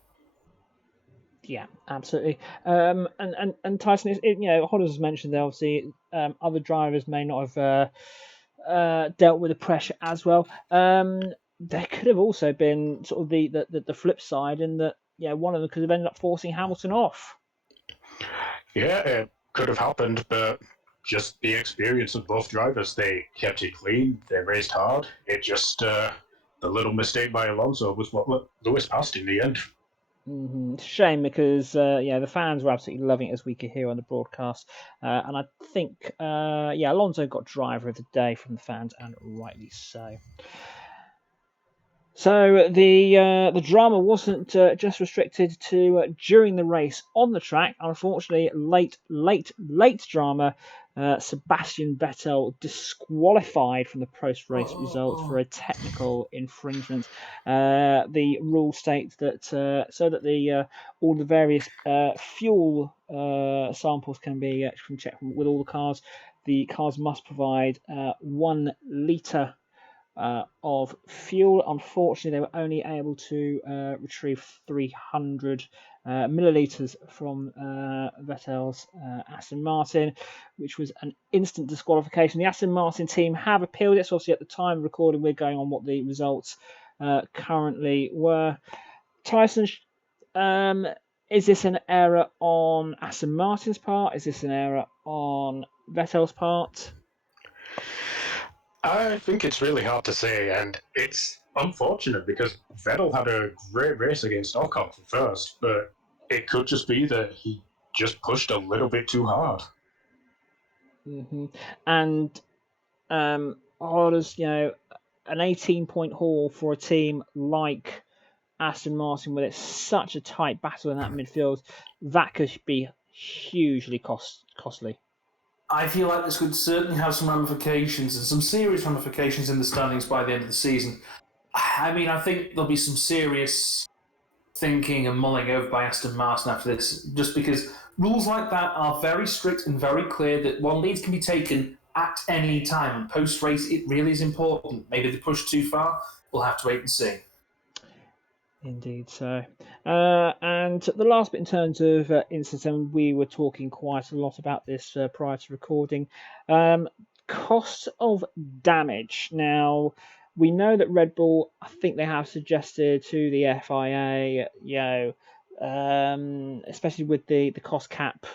Yeah, absolutely. And Tyson, Hodders has mentioned that obviously other drivers may not have dealt with the pressure as well. There could have also been sort of the flip side in that one of them could have ended up forcing Hamilton off. Yeah, it could have happened, but just the experience of both drivers, they kept it clean, they raced hard. It just the little mistake by Alonso was what Lewis passed in the end. Mm-hmm. Shame because the fans were absolutely loving it, as we could hear on the broadcast, and I think Alonso got driver of the day from the fans, and rightly so. So the drama wasn't just restricted to during the race on the track. Unfortunately, late drama. Sebastian Vettel disqualified from the post-race results for a technical infringement. The rule states that so that all the various fuel samples can be checked with all the cars. The cars must provide 1 litre of fuel. Unfortunately, they were only able to retrieve 300 millilitres from Vettel's Aston Martin, which was an instant disqualification. The Aston Martin team have appealed it. So obviously at the time of recording, we're going on what the results currently were. Tyson, is this an error on Aston Martin's part? Is this an error on Vettel's part? I think it's really hard to say, and it's unfortunate because Vettel had a great race against Ocon for first, but it could just be that he just pushed a little bit too hard. Mm-hmm. And an 18-point haul for a team like Aston Martin, with it's such a tight battle in that midfield, that could be hugely costly. I feel like this could certainly have some ramifications, and some serious ramifications in the standings by the end of the season. I mean, I think there'll be some serious thinking and mulling over by Aston Martin after this, just because rules like that are very strict and very clear that one lead can be taken at any time. Post-race, it really is important. Maybe they push too far. We'll have to wait and see. Indeed so. And the last bit in terms of incident, we were talking quite a lot about this prior to recording. Cost of damage. Now, we know that Red Bull, I think they have suggested to the FIA, especially with the cost cap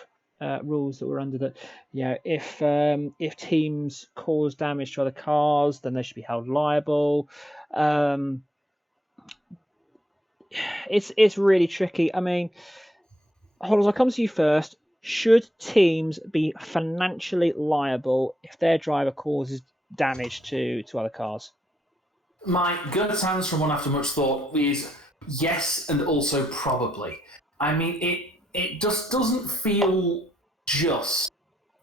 rules that were under that, if teams cause damage to other cars, then they should be held liable. It's really tricky. I mean, Hoddles, I'll come to you first. Should teams be financially liable if their driver causes damage to other cars? My gut answer from one after much thought is yes, and also probably. I mean, it just doesn't feel just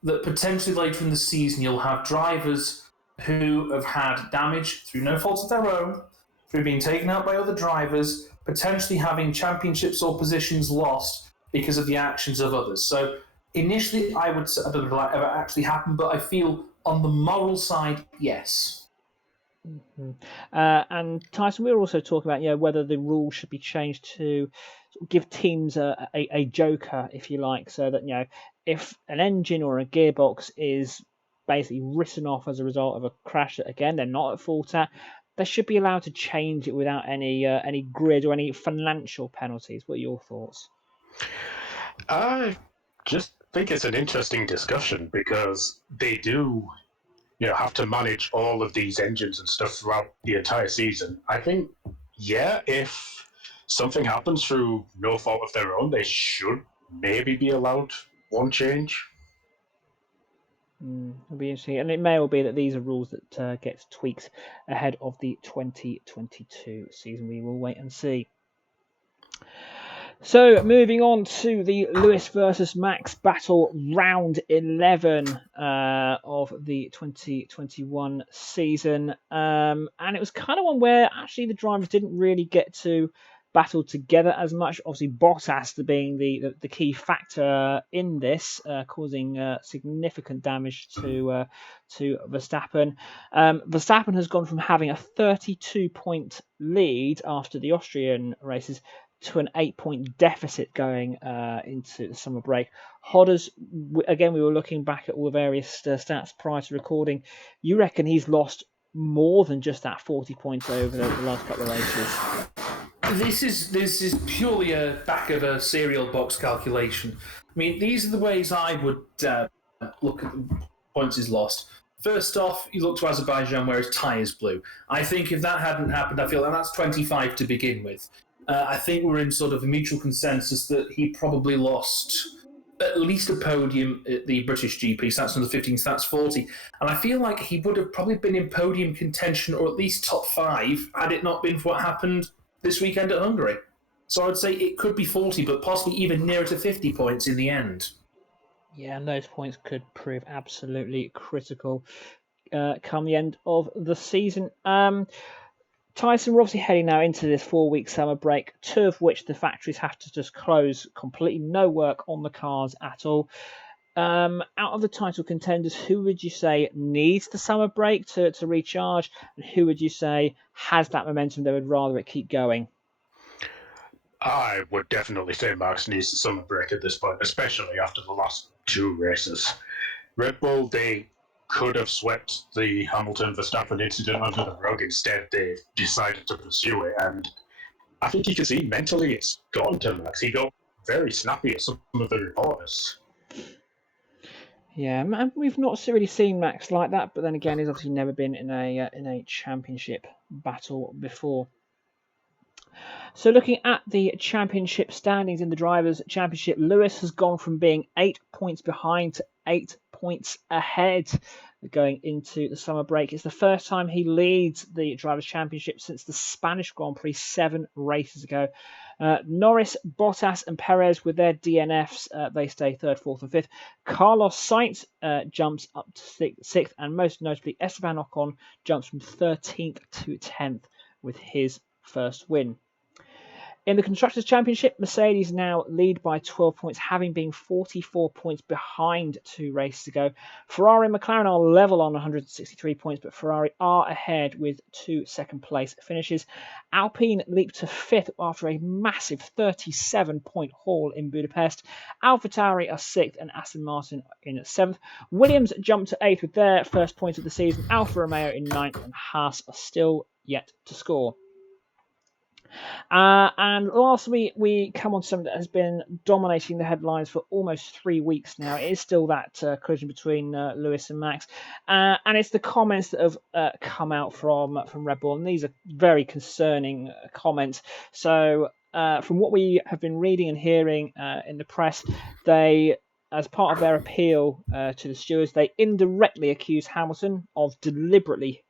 that potentially later in the season you'll have drivers who have had damage through no fault of their own, through being taken out by other drivers, potentially having championships or positions lost because of the actions of others. So initially, I would say, I don't know if that ever actually happened, but I feel on the moral side, yes. Mm-hmm. And Tyson, we were also talking about whether the rules should be changed to give teams a joker, if you like, so that if an engine or a gearbox is basically written off as a result of a crash that again they're not at fault at, they should be allowed to change it without any grid or any financial penalties. What are your thoughts? I just think it's an interesting discussion because they do, have to manage all of these engines and stuff throughout the entire season. I think, if something happens through no fault of their own, they should maybe be allowed one change. It'll be interesting, and it may well be that these are rules that get tweaked ahead of the 2022 season. We will wait and see. So, moving on to the Lewis versus Max battle, round 11 of the 2021 season. And it was kind of one where actually the drivers didn't really get to battle together as much. Obviously, Bottas being the key factor in this, causing significant damage to Verstappen. Verstappen has gone from having a 32-point lead after the Austrian races to an 8-point deficit going into the summer break. Hodders, again, we were looking back at all the various stats prior to recording. You reckon he's lost more than just that 40 points over the last couple of races? This is purely a back of a cereal box calculation. I mean, these are the ways I would look at the points he's lost. First off, you look to Azerbaijan where his tyres blew. I think if that hadn't happened, I feel like that's 25 to begin with. I think we're in sort of a mutual consensus that he probably lost at least a podium at the British GP, so that's number 15, so that's 40. And I feel like he would have probably been in podium contention or at least top 5 had it not been for what happened this weekend at Hungary. So I would say it could be 40, but possibly even nearer to 50 points in the end. Yeah, and those points could prove absolutely critical come the end of the season. Tyson, we're obviously heading now into this 4-week summer break, 2 of which the factories have to just close completely, no work on the cars at all. Out of the title contenders, who would you say needs the summer break to recharge, and who would you say has that momentum they would rather it keep going? I would definitely say Max needs the summer break at this point, especially after the last 2 races. Red Bull, they could have swept the Hamilton-Verstappen incident under the rug. Instead, they decided to pursue it, and I think you can see mentally it's gone to Max. He got very snappy at some of the reporters. Yeah, we've not really seen Max like that, but then again, he's obviously never been in a championship battle before. So looking at the championship standings in the Drivers' Championship, Lewis has gone from being 8 points behind to 8 points ahead going into the summer break. It's the first time he leads the Drivers' Championship since the Spanish Grand Prix 7 races ago. Norris, Bottas and Perez with their DNFs, they stay 3rd, 4th and 5th. Carlos Sainz jumps up to 6th, and most notably Esteban Ocon jumps from 13th to 10th with his first win. In the Constructors' Championship, Mercedes now lead by 12 points, having been 44 points behind 2 races ago. Ferrari and McLaren are level on 163 points, but Ferrari are ahead with 2 second-place finishes. Alpine leap to 5th after a massive 37-point haul in Budapest. AlphaTauri are 6th and Aston Martin in 7th. Williams jump to 8th with their first point of the season. Alfa Romeo in 9th, and Haas are still yet to score. And lastly, we come on to something that has been dominating the headlines for almost 3 weeks now. It is still that collision between Lewis and Max, and it's the comments that have come out from Red Bull, and these are very concerning comments. So, from what we have been reading and hearing in the press, they, as part of their appeal to the stewards, they indirectly accuse Hamilton of deliberately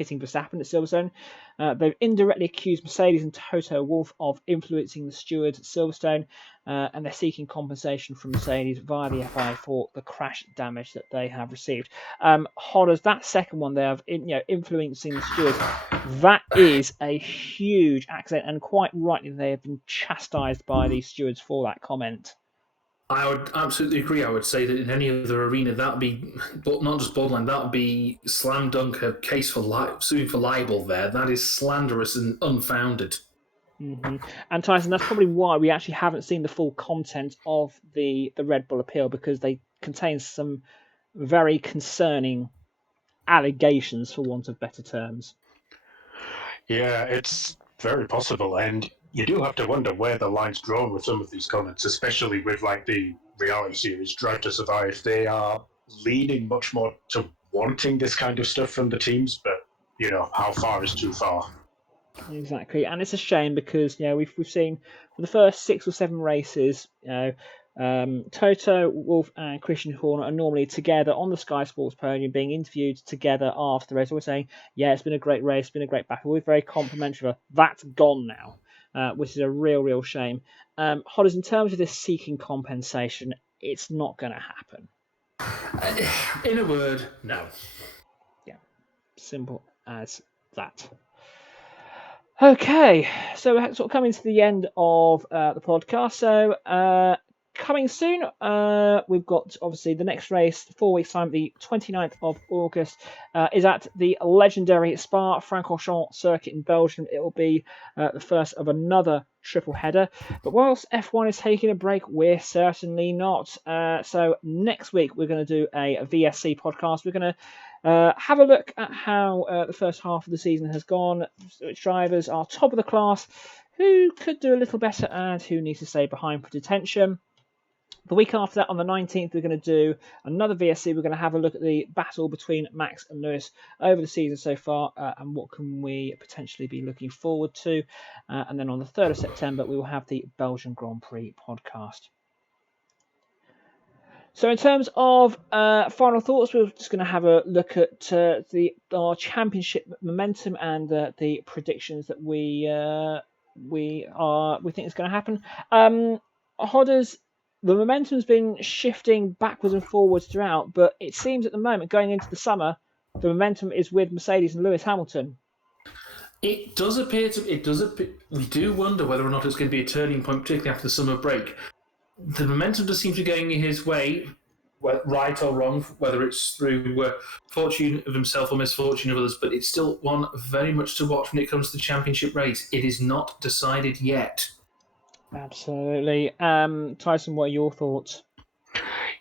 hitting Verstappen at Silverstone. They've indirectly accused Mercedes and Toto Wolff of influencing the stewards at Silverstone, and they're seeking compensation from Mercedes via the FIA for the crash damage that they have received. Hodders, that second one there of influencing the stewards, that is a huge accident, and quite rightly they have been chastised by these stewards for that comment. I would absolutely agree. I would say that in any other arena, that would be, but not just borderline, that would be slam dunk a case for suing for libel there. That is slanderous and unfounded. Mm-hmm. And Tyson, that's probably why we actually haven't seen the full content of the Red Bull appeal, because they contain some very concerning allegations, for want of better terms. Yeah, it's very possible, and you do have to wonder where the line's drawn with some of these comments, especially with like the reality series Drive to Survive. They are leaning much more to wanting this kind of stuff from the teams, but how far is too far? Exactly, and it's a shame because we've seen for the first 6 or 7 races, Toto Wolff and Christian Horner are normally together on the Sky Sports podium, being interviewed together after the race. Always saying, "Yeah, it's been a great race, it's been a great battle." We're very complimentary. That's gone now, which is a real shame. Hodders, in terms of this seeking compensation, it's not going to happen. In a word, no. Yeah, simple as that. Okay, so we're sort of coming to the end of the podcast. So coming soon, we've got obviously the next race, 4 weeks' time, the 29th of August, is at the legendary Spa-Francorchamps circuit in Belgium. It will be the first of another triple header. But whilst F1 is taking a break, we're certainly not. So next week, we're going to do a VSC podcast. We're going to have a look at how the first half of the season has gone, which drivers are top of the class, who could do a little better, and who needs to stay behind for detention. The week after that, on the 19th, we're going to do another VSC. We're going to have a look at the battle between Max and Lewis over the season so far, and what can we potentially be looking forward to. And then on the 3rd of September, we will have the Belgian Grand Prix podcast. So in terms of final thoughts, we're just going to have a look at our championship momentum and the predictions that we think is going to happen. Hodders, the momentum's been shifting backwards and forwards throughout, but it seems at the moment, going into the summer, the momentum is with Mercedes and Lewis Hamilton. It does appear to. We do wonder whether or not it's going to be a turning point, particularly after the summer break. The momentum does seem to be going his way, right or wrong, whether it's through fortune of himself or misfortune of others, but it's still one very much to watch when it comes to the championship race. It is not decided yet. Absolutely. Tyson, what are your thoughts?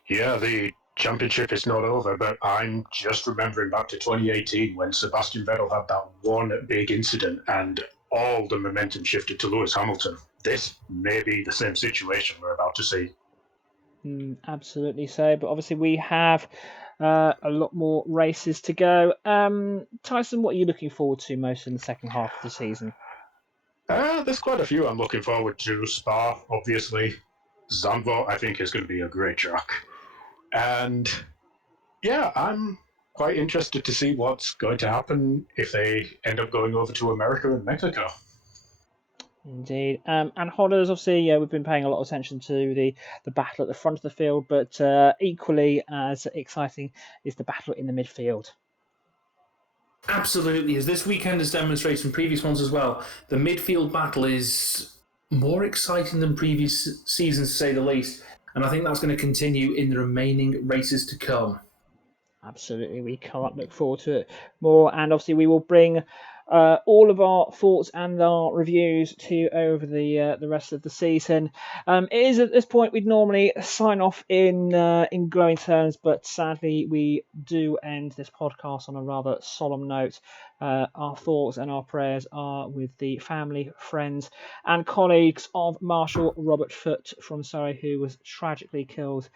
Yeah, the championship is not over, but I'm just remembering back to 2018 when Sebastian Vettel had that one big incident and all the momentum shifted to Lewis Hamilton. This may be the same situation we're about to see. Absolutely so, but obviously we have a lot more races to go. Tyson, what are you looking forward to most in the second half of the season? There's quite a few I'm looking forward to. Spa, obviously. Zandvoort, I think, is going to be a great track. And yeah, I'm quite interested to see what's going to happen if they end up going over to America and Mexico. Indeed. And Hodders, obviously, we've been paying a lot of attention to the battle at the front of the field, but equally as exciting is the battle in the midfield. Absolutely, as this weekend has demonstrated from previous ones as well, the midfield battle is more exciting than previous seasons, to say the least, and I think that's going to continue in the remaining races to come. Absolutely, we can't look forward to it more, and obviously we will bring all of our thoughts and our reviews to you over the rest of the season. It is at this point we'd normally sign off in glowing terms, but sadly we do end this podcast on a rather solemn note. Our thoughts and our prayers are with the family, friends, and colleagues of Marshal Robert Foote from Surrey, who was tragically killed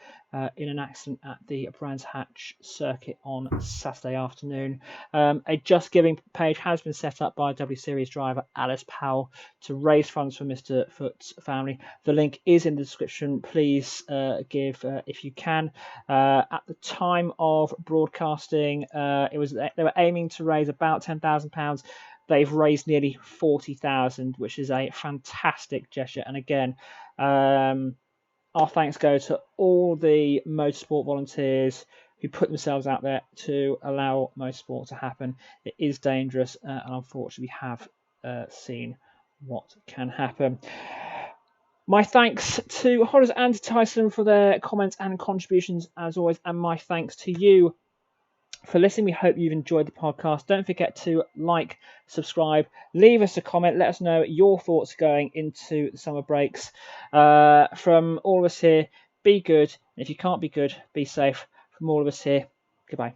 in an accident at the Brands Hatch circuit on Saturday afternoon. A Just Giving page has been set set up by W Series driver Alice Powell to raise funds for Mr. Foot's family. The link is in the description. Please give if you can. At the time of broadcasting, they were aiming to raise about £10,000. They've raised nearly 40,000, which is a fantastic gesture. And again, our thanks go to all the motorsport volunteers who put themselves out there to allow motorsport to happen. It is dangerous, and unfortunately, we have seen what can happen. My thanks to Hodders and Tyson for their comments and contributions, as always, and my thanks to you for listening. We hope you've enjoyed the podcast. Don't forget to like, subscribe, leave us a comment. Let us know your thoughts going into the summer breaks. From all of us here, be good. And if you can't be good, be safe. From all of us here, goodbye.